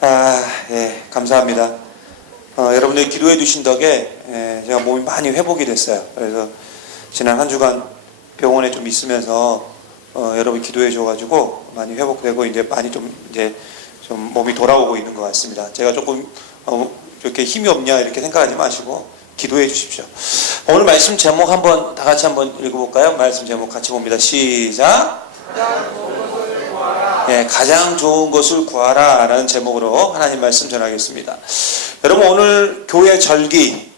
예, 감사합니다. 여러분들이 기도해 주신 덕에 제가 몸이 많이 회복이 됐어요. 그래서 지난 한 주간 병원에 좀 있으면서 여러분이 기도해 줘가지고 많이 회복되고 이제 많이 좀 몸이 돌아오고 있는 것 같습니다. 제가 조금 이렇게 힘이 없냐 이렇게 생각하지 마시고 기도해 주십시오. 오늘 말씀 제목 한번 다 같이 한번 읽어볼까요? 말씀 제목 같이 봅니다. 시작. 네, 가장 좋은 것을 구하라 라는 제목으로 하나님 말씀 전하겠습니다. 여러분, 오늘 교회 절기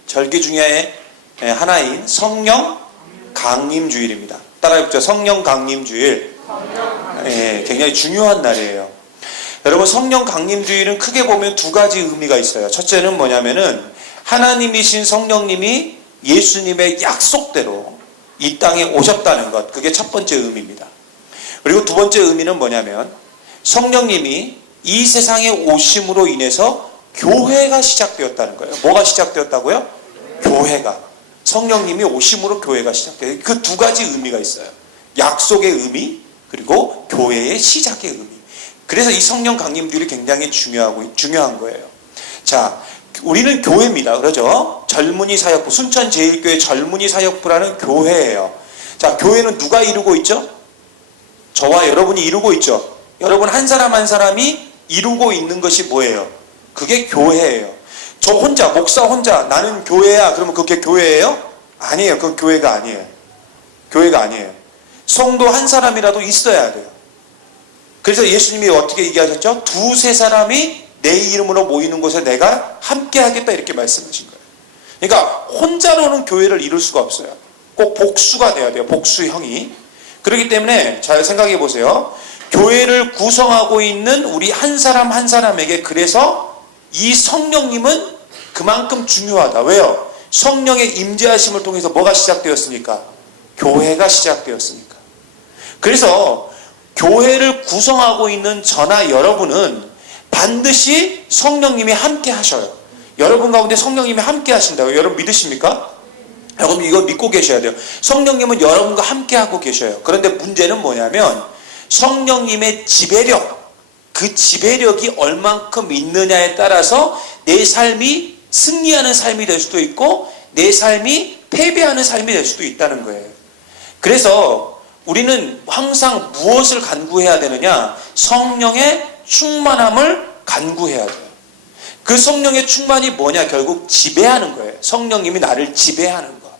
중에 하나인 성령 강림주일입니다. 따라해보죠. 성령 강림주일. 굉장히 중요한 날이에요. 여러분, 성령 강림주일은 크게 보면 두 가지 의미가 있어요. 첫째는 뭐냐면은 하나님이신 성령님이 예수님의 약속대로 이 땅에 오셨다는 것, 그게 첫 번째 의미입니다. 그리고 두 번째 의미는 뭐냐면 성령님이 이 세상에 오심으로 인해서 교회가 시작되었다는 거예요. 뭐가 시작되었다고요? 교회가. 성령님이 오심으로 교회가 시작돼요. 그 두 가지 의미가 있어요. 약속의 의미, 그리고 교회의 시작의 의미. 그래서 이 성령 강림주일이 굉장히 중요한 거예요. 자, 우리는 교회입니다. 그러죠? 젊은이 사역부, 순천제일교회 젊은이 사역부라는 교회예요. 자, 교회는 누가 이루고 있죠? 저와 여러분이 이루고 있죠. 여러분 한 사람 한 사람이 이루고 있는 것이 뭐예요? 그게 교회예요. 저 혼자, 목사 혼자 나는 교회야. 그러면 그게 교회예요? 아니에요. 그건 교회가 아니에요. 교회가 아니에요. 성도 한 사람이라도 있어야 돼요. 그래서 예수님이 어떻게 얘기하셨죠? 두세 사람이 내 이름으로 모이는 곳에 내가 함께 하겠다 이렇게 말씀하신 거예요. 그러니까 혼자로는 교회를 이룰 수가 없어요. 꼭 복수가 돼야 돼요. 복수형이. 그렇기 때문에 잘 생각해 보세요. 교회를 구성하고 있는 우리 한 사람 한 사람에게 그래서 이 성령님은 그만큼 중요하다. 왜요? 성령의 임재하심을 통해서 뭐가 시작되었으니까? 교회가 시작되었으니까. 그래서 교회를 구성하고 있는 저나 여러분은 반드시 성령님이 함께 하셔요. 여러분 가운데 성령님이 함께 하신다고요? 여러분 믿으십니까? 여러분 이거 믿고 계셔야 돼요. 성령님은 여러분과 함께 하고 계셔요. 그런데 문제는 뭐냐면 성령님의 지배력, 그 지배력이 얼만큼 있느냐에 따라서 내 삶이 승리하는 삶이 될 수도 있고 내 삶이 패배하는 삶이 될 수도 있다는 거예요. 그래서 우리는 항상 무엇을 간구해야 되느냐? 성령의 충만함을 간구해야 돼요. 그 성령의 충만이 뭐냐? 결국 지배하는 거예요. 성령님이 나를 지배하는 거.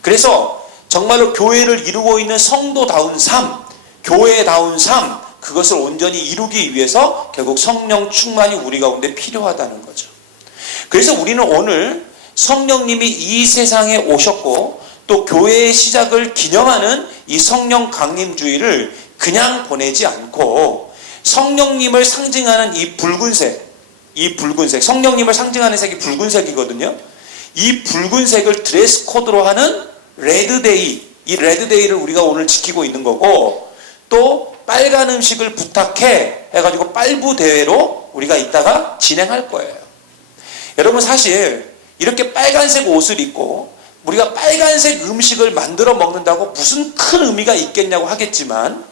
그래서 정말로 교회를 이루고 있는 성도다운 삶, 교회다운 삶, 그것을 온전히 이루기 위해서 결국 성령 충만이 우리 가운데 필요하다는 거죠. 그래서 우리는 오늘 성령님이 이 세상에 오셨고 또 교회의 시작을 기념하는 이 성령 강림주일을 그냥 보내지 않고 성령님을 상징하는 이 붉은색, 성령님을 상징하는 색이 붉은색이거든요. 이 붉은색을 드레스 코드로 하는 레드데이, 이 레드데이를 우리가 오늘 지키고 있는 거고 또 빨간 음식을 부탁해 해가지고 빨부 대회로 우리가 이따가 진행할 거예요. 여러분 사실 이렇게 빨간색 옷을 입고 우리가 빨간색 음식을 만들어 먹는다고 무슨 큰 의미가 있겠냐고 하겠지만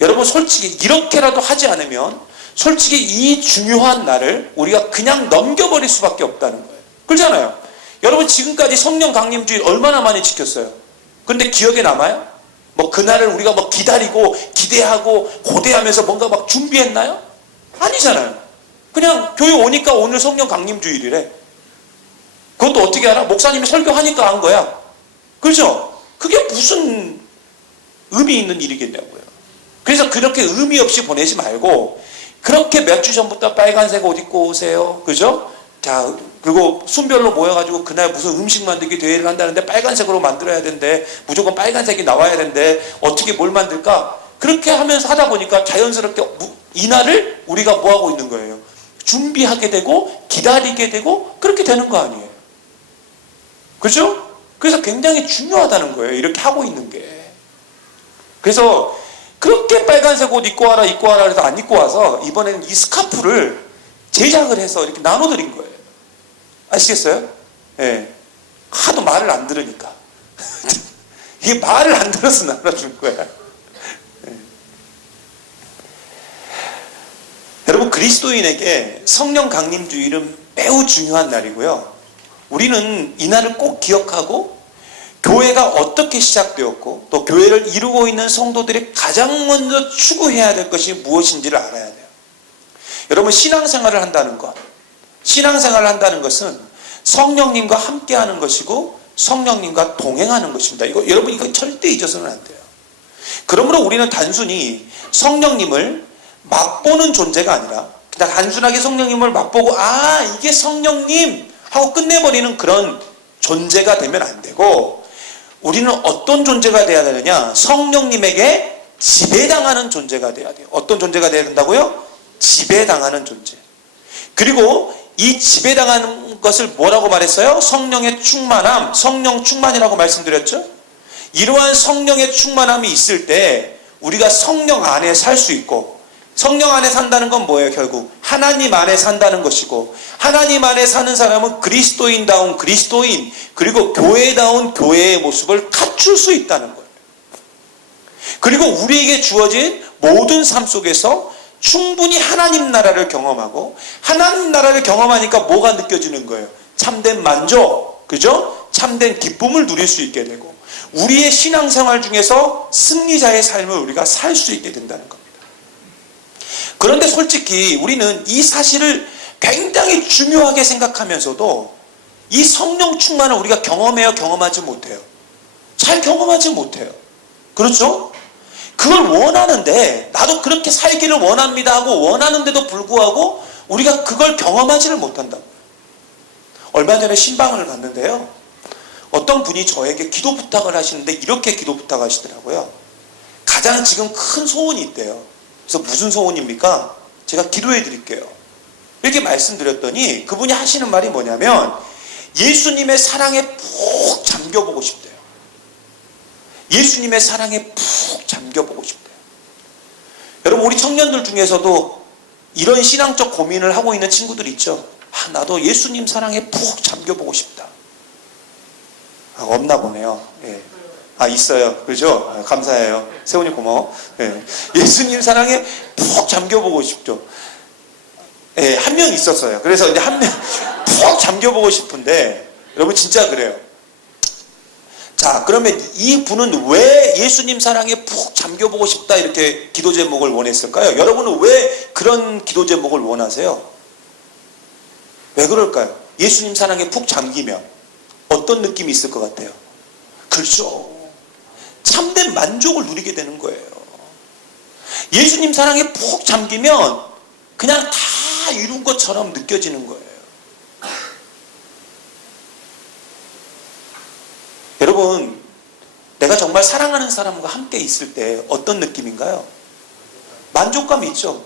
여러분 솔직히 이렇게라도 하지 않으면 솔직히 이 중요한 날을 우리가 그냥 넘겨버릴 수밖에 없다는 거예요. 그렇잖아요. 여러분 지금까지 성령 강림주일 얼마나 많이 지켰어요? 그런데 기억에 남아요? 뭐 그날을 우리가 뭐 기다리고 기대하고 고대하면서 뭔가 막 준비했나요? 아니잖아요. 그냥 교회 오니까 오늘 성령 강림주일이래. 그것도 어떻게 알아? 목사님이 설교하니까 한 거야. 그렇죠? 그게 무슨 의미 있는 일이겠냐고요. 그래서 그렇게 의미 없이 보내지 말고 그렇게 몇 주 전부터 빨간색 옷 입고 오세요. 그죠? 자, 그리고 순별로 모여가지고 그날 무슨 음식 만들기 대회를 한다는데 빨간색으로 만들어야 된대. 무조건 빨간색이 나와야 된대. 어떻게 뭘 만들까? 그렇게 하면서 하다 보니까 자연스럽게 이날을 우리가 뭐 하고 있는 거예요? 준비하게 되고 기다리게 되고 그렇게 되는 거 아니에요. 그죠? 그래서 굉장히 중요하다는 거예요. 이렇게 하고 있는 게. 그래서 그렇게 빨간색 옷 입고 와라 그래서 안 입고 와서 이번에는 이 스카프를 제작을 해서 이렇게 나눠드린 거예요. 아시겠어요? 예. 하도 말을 안 들으니까. 이게 말을 안 들어서 나눠준 거야. 예. 여러분 그리스도인에게 성령 강림 주일은 매우 중요한 날이고요. 우리는 이 날을 꼭 기억하고 교회가 어떻게 시작되었고 또 교회를 이루고 있는 성도들이 가장 먼저 추구해야 될 것이 무엇인지를 알아야 돼요. 여러분, 신앙생활을 한다는 것, 신앙생활을 한다는 것은 성령님과 함께하는 것이고 성령님과 동행하는 것입니다. 여러분 이거 절대 잊어서는 안 돼요. 그러므로 우리는 단순히 성령님을 맛보는 존재가 아니라 그냥 단순하게 성령님을 맛보고 이게 성령님 하고 끝내버리는 그런 존재가 되면 안 되고, 우리는 어떤 존재가 돼야 되느냐? 성령님에게 지배당하는 존재가 돼야 돼요. 어떤 존재가 돼야 된다고요? 지배당하는 존재. 그리고 이 지배당하는 것을 뭐라고 말했어요? 성령의 충만함, 성령 충만이라고 말씀드렸죠? 이러한 성령의 충만함이 있을 때 우리가 성령 안에 살 수 있고, 성령 안에 산다는 건 뭐예요? 결국 하나님 안에 산다는 것이고, 하나님 안에 사는 사람은 그리스도인다운 그리스도인, 그리고 교회다운 교회의 모습을 갖출 수 있다는 거예요. 그리고 우리에게 주어진 모든 삶 속에서 충분히 하나님 나라를 경험하고, 하나님 나라를 경험하니까 뭐가 느껴지는 거예요? 참된 만족, 그죠? 참된 기쁨을 누릴 수 있게 되고, 우리의 신앙생활 중에서 승리자의 삶을 우리가 살 수 있게 된다는 겁니다. 그런데 솔직히 우리는 이 사실을 굉장히 중요하게 생각하면서도 이 성령 충만을 우리가 경험해요? 경험하지 못해요? 잘 경험하지 못해요. 그렇죠? 그걸 원하는데, 나도 그렇게 살기를 원합니다 하고 원하는데도 불구하고 우리가 그걸 경험하지를 못한다고요. 얼마 전에 신방을 갔는데요, 어떤 분이 저에게 기도 부탁을 하시는데 이렇게 기도 부탁하시더라고요. 가장 지금 큰 소원이 있대요. 그래서 무슨 소원입니까? 제가 기도해 드릴게요. 이렇게 말씀드렸더니 그분이 하시는 말이 뭐냐면, 예수님의 사랑에 푹 잠겨보고 싶대요. 예수님의 사랑에 푹 잠겨보고 싶대요. 여러분, 우리 청년들 중에서도 이런 신앙적 고민을 하고 있는 친구들 있죠? 나도 예수님 사랑에 푹 잠겨보고 싶다. 없나 보네요. 예. 있어요. 그죠? 감사해요. 세훈이 고마워. 예. 예수님 사랑에 푹 잠겨보고 싶죠. 예, 한 명 있었어요. 그래서 이제 한 명 푹 잠겨보고 싶은데, 여러분 진짜 그래요. 자, 그러면 이 분은 왜 예수님 사랑에 푹 잠겨보고 싶다 이렇게 기도 제목을 원했을까요? 여러분은 왜 그런 기도 제목을 원하세요? 왜 그럴까요? 예수님 사랑에 푹 잠기면 어떤 느낌이 있을 것 같아요? 그렇죠. 참된 만족을 누리게 되는 거예요. 예수님 사랑에 푹 잠기면 그냥 다 이룬 것처럼 느껴지는 거예요. 여러분, 내가 정말 사랑하는 사람과 함께 있을 때 어떤 느낌인가요? 만족감이 있죠.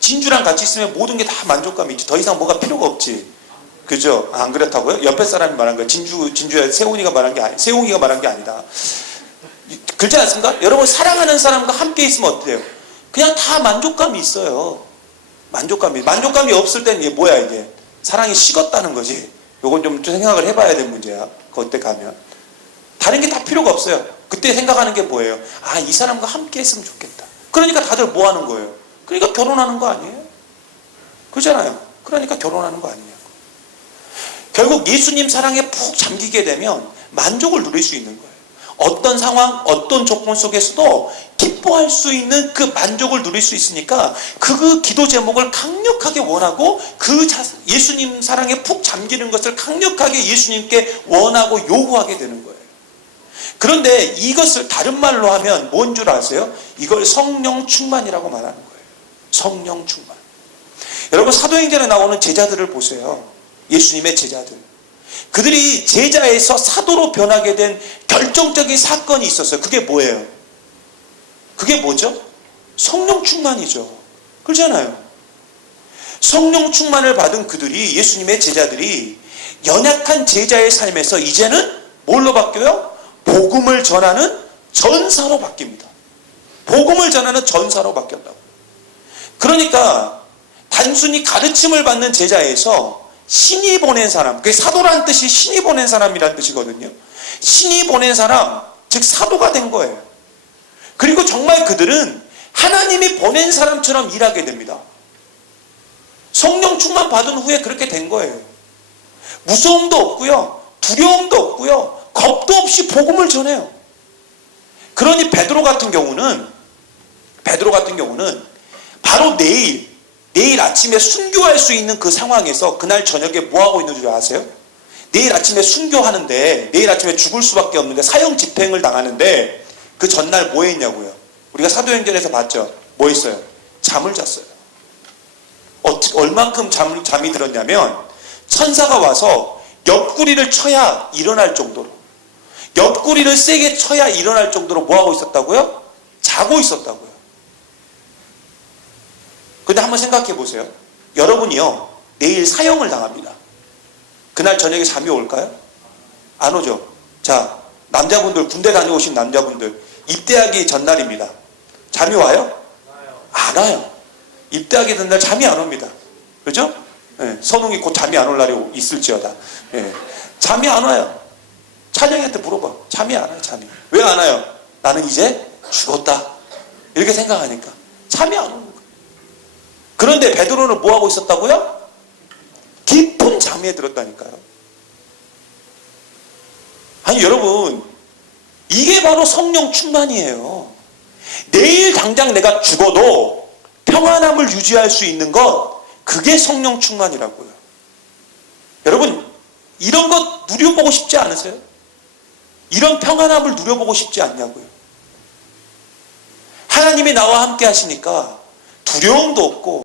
진주랑 같이 있으면 모든 게 다 만족감이 있지. 더 이상 뭐가 필요가 없지. 그죠? 안 그렇다고요? 옆에 사람이 말한 거예요. 진주야, 세훈이가 말한 게 세웅이가 말한 게 아니다. 그렇지 않습니까? 여러분, 사랑하는 사람과 함께 있으면 어때요? 그냥 다 만족감이 있어요. 만족감이 없을 때는 이게 뭐야, 이게? 사랑이 식었다는 거지. 요건 좀 생각을 해봐야 될 문제야. 그때 가면. 다른 게 다 필요가 없어요. 그때 생각하는 게 뭐예요? 이 사람과 함께 했으면 좋겠다. 그러니까 다들 뭐 하는 거예요? 그러니까 결혼하는 거 아니에요? 그렇잖아요. 그러니까 결혼하는 거 아니냐고. 결국 예수님 사랑에 푹 잠기게 되면 만족을 누릴 수 있는 거예요. 어떤 상황, 어떤 조건 속에서도 기뻐할 수 있는 그 만족을 누릴 수 있으니까 그 기도 제목을 강력하게 원하고, 그 예수님 사랑에 푹 잠기는 것을 강력하게 예수님께 원하고 요구하게 되는 거예요. 그런데 이것을 다른 말로 하면 뭔 줄 아세요? 이걸 성령 충만이라고 말하는 거예요. 성령 충만. 여러분, 사도행전에 나오는 제자들을 보세요. 예수님의 제자들. 그들이 제자에서 사도로 변하게 된 결정적인 사건이 있었어요. 그게 뭐예요? 그게 뭐죠? 성령 충만이죠. 그렇잖아요. 성령 충만을 받은 그들이, 예수님의 제자들이 연약한 제자의 삶에서 이제는 뭘로 바뀌어요? 복음을 전하는 전사로 바뀝니다. 복음을 전하는 전사로 바뀌었다고. 그러니까 단순히 가르침을 받는 제자에서 신이 보낸 사람, 그게 사도라는 뜻이 신이 보낸 사람이라는 뜻이거든요. 신이 보낸 사람, 즉 사도가 된 거예요. 그리고 정말 그들은 하나님이 보낸 사람처럼 일하게 됩니다. 성령 충만 받은 후에 그렇게 된 거예요. 무서움도 없고요. 두려움도 없고요. 겁도 없이 복음을 전해요. 그러니 베드로 같은 경우는 바로 내일 아침에 순교할 수 있는 그 상황에서 그날 저녁에 뭐 하고 있는 줄 아세요? 내일 아침에 순교하는데, 내일 아침에 죽을 수밖에 없는데 사형 집행을 당하는데 그 전날 뭐 했냐고요? 우리가 사도행전에서 봤죠? 뭐 했어요? 잠을 잤어요. 얼만큼 잠이 들었냐면 천사가 와서 옆구리를 쳐야 일어날 정도로, 옆구리를 세게 쳐야 일어날 정도로 뭐 하고 있었다고요? 자고 있었다고요. 근데 한번 생각해 보세요. 여러분이요, 내일 사형을 당합니다. 그날 저녁에 잠이 올까요? 안 오죠. 자, 남자분들, 군대 다녀오신 남자분들, 입대하기 전날입니다. 잠이 와요? 안 와요. 입대하기 전날 잠이 안 옵니다. 그죠? 네, 선웅이 곧 잠이 안 올 날이 있을지어다. 네, 잠이 안 와요. 찬영이한테 물어봐. 잠이 안 와요, 잠이. 왜 안 와요? 나는 이제 죽었다. 이렇게 생각하니까. 잠이 안 오는 거예요. 그런데 베드로는 뭐 하고 있었다고요? 깊은 잠에 들었다니까요. 아니, 여러분, 이게 바로 성령 충만이에요. 내일 당장 내가 죽어도 평안함을 유지할 수 있는 것, 그게 성령 충만이라고요. 여러분, 이런 것 누려보고 싶지 않으세요? 이런 평안함을 누려보고 싶지 않냐고요. 하나님이 나와 함께 하시니까 두려움도 없고